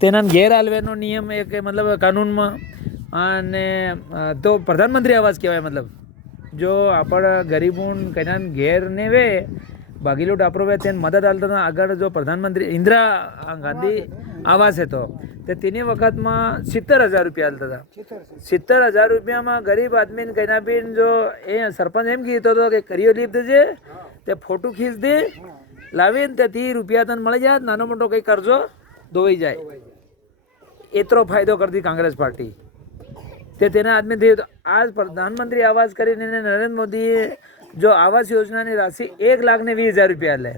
તેના ઘેર આલવાનો નિયમ એક મતલબ કાનૂનમાં અને તો પ્રધાનમંત્રી આવાસ કહેવાય. મતલબ જો આપણે ગરીબોન કઈના ઘેર ને વે ભાગીલોટ આપણો વે તેને મદદ આલતા આગળ જો પ્રધાનમંત્રી ઇન્દિરા ગાંધી આવાસ હતો તે તેની વખતમાં 70,000 રૂપિયા આલતા હતા. 70,000 રૂપિયામાં ગરીબ આદમીને કઈના બી જો એ સરપંચ એમ કીધો હતો કે કરીઓ લીપ દેજે તે ફોટો ખીંચ દે લાવીને તે 30 રૂપિયા તને મળી જાય, નાનો મોટો કંઈ કરજો ધોવાઈ જાય. એટલો ફાયદો કરતી કોંગ્રેસ પાર્ટી તે તેના આદમી થયું. તો આજ પ્રધાનમંત્રી આવાસ કરીને નરેન્દ્ર મોદીએ જો આવાસ યોજનાની રાશિ 1,20,000 રૂપિયા લે,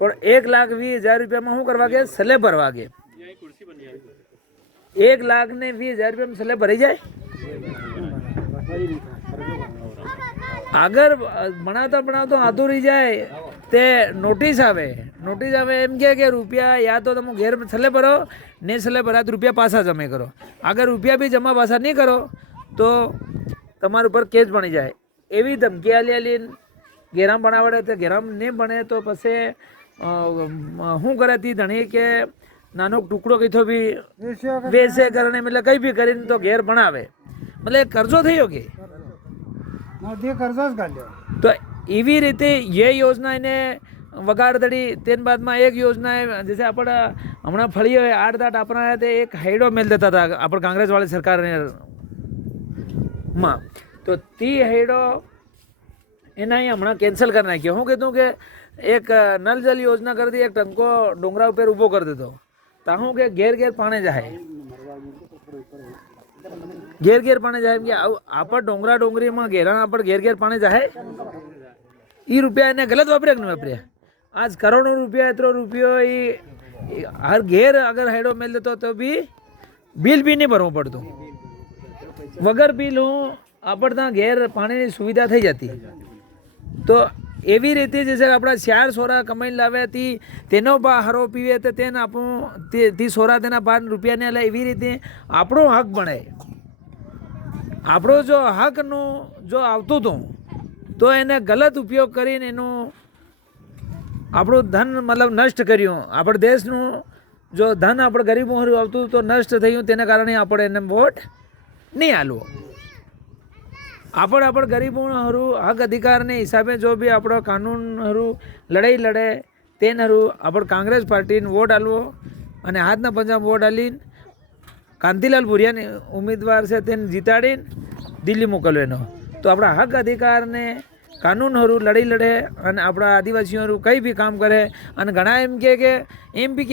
પણ 1,20,000 રૂપિયામાં શું કરવા કે સલે ભરવા કે 1,20,000 રૂપિયામાં સલે ભરાઈ જાય. આગળ ભણાવતા આધું રહી જાય તે નોટિસ આવે એમ કે રૂપિયા યા તો તમે ઘેર છેલ્લે ભરો ને છેલ્લે ભરા રૂપિયા પાછા જમે કરો. આગળ રૂપિયા બી જમા પાછા નહીં કરો તો તમારા ઉપર કેસ બની જાય. એવી ધમકી આલીને ઘેરામ બનાવડે તો ઘેરામ નહીં બને તો પછી શું કરે તી ધણી કે નાનો ટુકડો કીધો બી વેચે કરીને એટલે કંઈ બી કરીને તો ઘેર ભણાવે. મતલબ કરજો થયો કે તો એવી રીતે એ યોજના એને વગાડ દડી. તેન બાદમાં એક યોજના જैसे આપણે હમણાં ફળી હોય 8-10 આપણા તે એક હાઈડો મેલ દેતા હતા આપણે કોંગ્રેસ વાળી સરકારને માં, તો તી હાઈડો એના અહીં હમણાં કેન્સલ કરી નાખ્યો. હું કીધું કે એક નલ જલ યોજના કરી દી, એક ટંકો ડોંગરા ઉપર ઊભો કરી દીધો તો હું કે ઘેર ઘેર પાણી જાય, ઘેર ઘેર પાણી જાય એમ કે આપણે ડોંગરા ડોંગરીમાં ઘેરા આપણે ઘેર ઘેર પાણી જાય. એ રૂપિયા એને ગલત વાપર્યા કે નહીં વાપર્યા? આજ કરોડો રૂપિયા એટલો રૂપિયો એ હર ઘેર અગર હેડો મેળ દેતો તો બી બિલ બી નહીં ભરવું પડતું. વગર બિલ હું આપણે ત્યાં ઘેર પાણીની સુવિધા થઈ જતી. તો એવી રીતે જે છે આપણા 4 સોરા કમાઈને લાવ્યા હતી તેનો બા હરો પીવે તો તેને આપણું તે સોરા તેના 5 રૂપિયાને લે. એવી રીતે આપણો હક બને. આપણો જો હકનું જો આવતું હતું તો એને ગલત ઉપયોગ કરીને એનું આપણું ધન મતલબ નષ્ટ કર્યું. આપણે દેશનું જો ધન આપણે ગરીબો હારું આવતું તો નષ્ટ થયું. તેના કારણે આપણે એને વોટ નહીં આલવો. આપણે ગરીબો હારું હક અધિકારને હિસાબે જો બી આપણો કાનૂન હારું લડાઈ લડે તેને હારું આપણે કોંગ્રેસ પાર્ટીને વોટ આલવો અને હાથના પંજાબ વોટ આલીને કાંતિલાલ ભુરિયાને ઉમેદવાર છે તેને જીતાડીને દિલ્હી મોકલવાનો. તો આપણા હક અધિકારને કાનૂન હારું લડાઈ લડે અને આપણા આદિવાસીઓ હારું કંઈ બી કામ કરે. અને ઘણા એમ કે એમ બી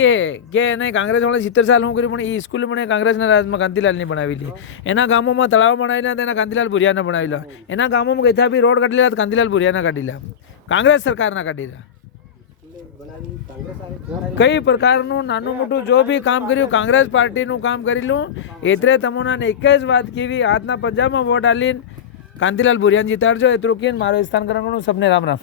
કે એને કોંગ્રેસવાળા 70 સાલ શું કર્યું પણ એ સ્કૂલ પણ કોંગ્રેસના રાજમાં કાંતિલાલની બનાવેલી. એના ગામોમાં તળાવ બનાવેલા તેના કાંતિલાલ ભુરિયાના બનાવેલા. એના ગામોમાં કઈથા બી રોડ કાઢેલા કાંતિલાલ ભુરિયાના કાઢેલા, કોંગ્રેસ સરકારના કાઢેલા. કઈ પ્રકારનું નાનું મોટું જો બી કામ કર્યું કોંગ્રેસ પાર્ટીનું કામ કરેલું. એટલે તમને એક જ વાત કેવી, હાથના પંજાબમાં વોટ આલીને કાંતિલાલ ભુરિયાને જીતાડજો. એટલું કે મારો સ્થાન કરવાનું સપને રામ રામ.